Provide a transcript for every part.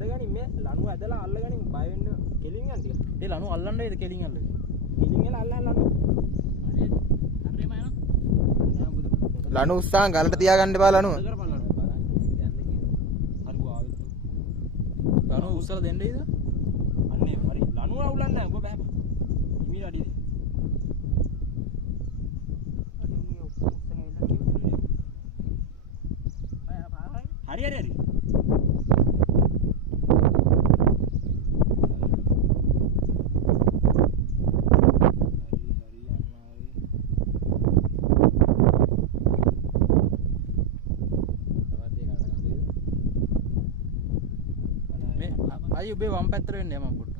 ඇදගනි මේ ලණුව ඇදලා අල්ලගනි බය වෙන්න කෙලින් යන්න ටික. ඒ ලණුව අල්ලන්න ඒද කෙලින් අල්ලන්නේ. කෙලින් එලා අල්ලන්න ලණුව. හරියම යනවා. ලණු උස්සාන් ගලට තියාගන්න එපා ලණුව. ලණුව උස්සලා දෙන්න ඉද? අන්නේ හරි ලණුව අවුලන්නේ නැහැ. ඔබ බෑපා. හිමි අඩියද. හරි හරි හරි. අයි ඔබේ වම් පැත්තට වෙන්න යමු පොඩ්ඩක්.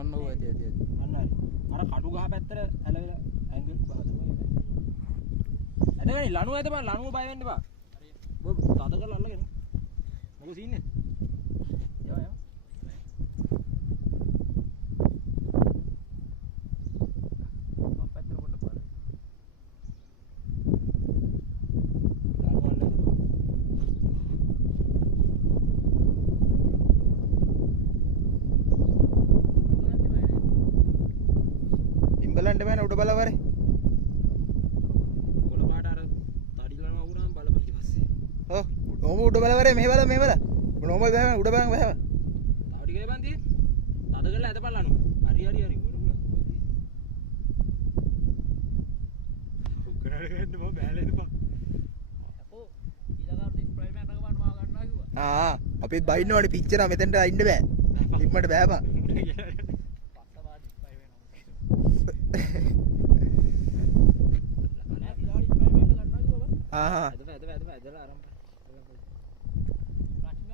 අන්න ඔය ඇති. අන්න හරි. අර කටු ගහ පැත්තට ඇලවිලා ඇන්ගල් බලන්න. ඇදගනි ලණුව ඇදපන් ලණුව බය වෙන්න එපා. හරි. ඔබ තද කරලා අල්ලගෙන. මොකද සීන්නේ? යව. වම් පැත්තට පොඩ්ඩක් බලන්න. බලන්න බෑනේ උඩ බලවරේ. කොළ පාට අර තඩි ලනවා වුණාම බලපන් ඊට පස්සේ. ඔව්. ඔහොම උඩ බලවරේ මෙහෙ බල. මොනවම බෑ උඩ බලන් බෑ. තව ටික එපන් තියෙන්නේ. තද කරලා ඇදපන් ලනවා. හරි. උගරට ගන්න මම බෑලෙන්න බා. අපෝ ඊළඟට ස්ප්‍රේ එකක් ගන්න මා ගන්නවා කිව්වා. අපිත් බයින්නවනේ පිච්චර මෙතෙන්ට අයින්න බෑ. ඉක්මනට බෑපා. පස්ස වාඩි ස්ප්‍රේ වෙනවා. ආහා. ඇදලා අරන්